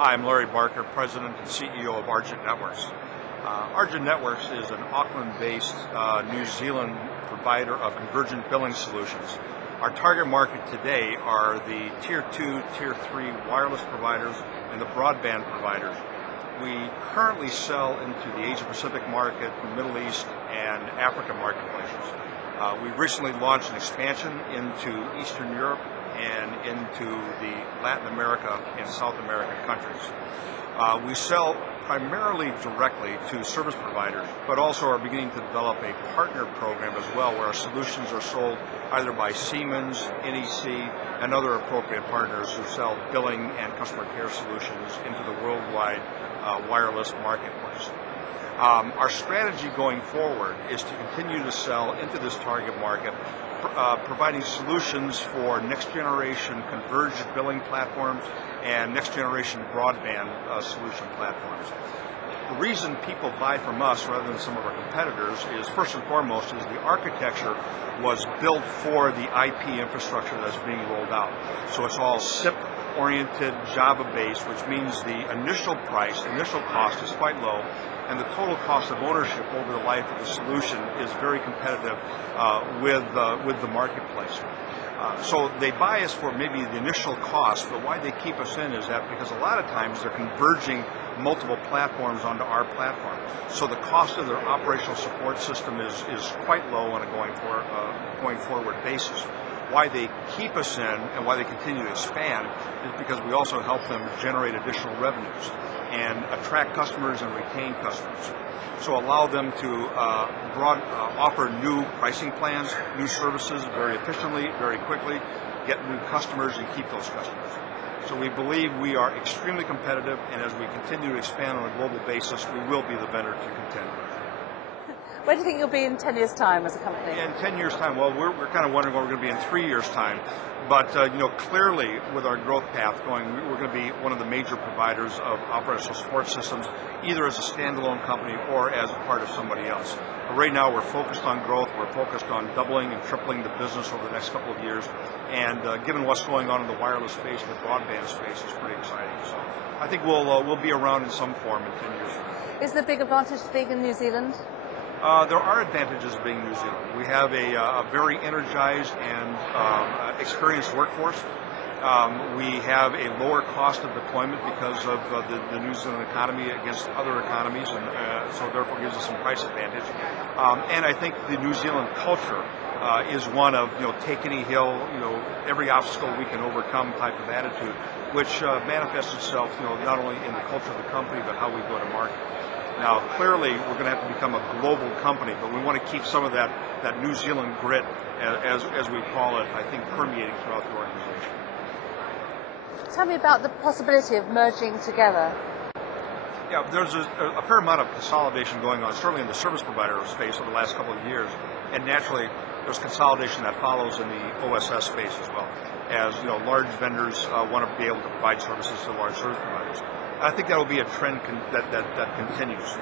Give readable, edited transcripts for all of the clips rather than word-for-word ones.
Hi, I'm Larry Barker, President and CEO of Argent Networks. Argent Networks is an Auckland-based New Zealand provider of convergent billing solutions. Our target market today are the Tier 2, Tier 3 wireless providers and the broadband providers. We currently sell into the Asia Pacific market, the Middle East, and Africa marketplaces. We recently launched an expansion into Eastern Europe and into the Latin America and South American countries. We sell primarily directly to service providers, but also are beginning to develop a partner program as well, where our solutions are sold either by Siemens, NEC, and other appropriate partners who sell billing and customer care solutions into the worldwide wireless marketplace. Our strategy going forward is to continue to sell into this target market, providing solutions for next generation converged billing platforms and next generation broadband solution platforms. The reason people buy from us rather than some of our competitors is, first and foremost, is the architecture was built for the IP infrastructure that's being rolled out. So it's all SIP-oriented, Java-based, which means the initial cost is quite low, and the total cost of ownership over the life of the solution is very competitive with the marketplace. So they buy us for maybe the initial cost, but why they keep us in is that because a lot of times they're converging multiple platforms onto our platform. So the cost of their operational support system is quite low on a going forward basis. Why they keep us in and why they continue to expand is because we also help them generate additional revenues and attract customers and retain customers. So allow them to offer new pricing plans, new services very efficiently, very quickly, get new customers and keep those customers. So we believe we are extremely competitive, and as we continue to expand on a global basis, we will be the vendor to contend with. Where do you think you'll be in 10 years' time as a company? In 10 years' time, well, we're kind of wondering where we're going to be in 3 years' time. But clearly, with our growth path going, we're going to be one of the major providers of operational support systems, either as a standalone company or as a part of somebody else. But right now, we're focused on growth. We're focused on doubling and tripling the business over the next couple of years. And given what's going on in the wireless space and the broadband space, it's pretty exciting. So I think we'll be around in some form in 10 years. Is there a big advantage to being in New Zealand? There are advantages of being in New Zealand. We have a very energized and experienced workforce. We have a lower cost of deployment because of the New Zealand economy against other economies, and so therefore gives us some price advantage. And I think the New Zealand culture is one of take any hill, every obstacle we can overcome type of attitude, which manifests itself not only in the culture of the company but how we go to market. Now, clearly, we're going to have to become a global company, but we want to keep some of that New Zealand grit, as we call it, I think, permeating throughout the organization. Tell me about the possibility of merging together. Yeah, there's a fair amount of consolidation going on, certainly in the service provider space over the last couple of years, and naturally, there's consolidation that follows in the OSS space as well, as large vendors want to be able to provide services to large service providers. I think that will be a trend that continues.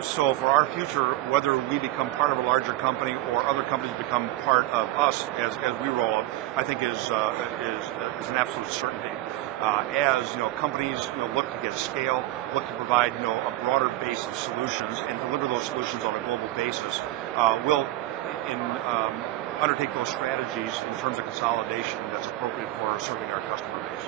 So for our future, whether we become part of a larger company or other companies become part of us as we roll out, I think is an absolute certainty. As companies look to get scale, look to provide a broader base of solutions and deliver those solutions on a global basis, we'll undertake those strategies in terms of consolidation that's appropriate for serving our customer base.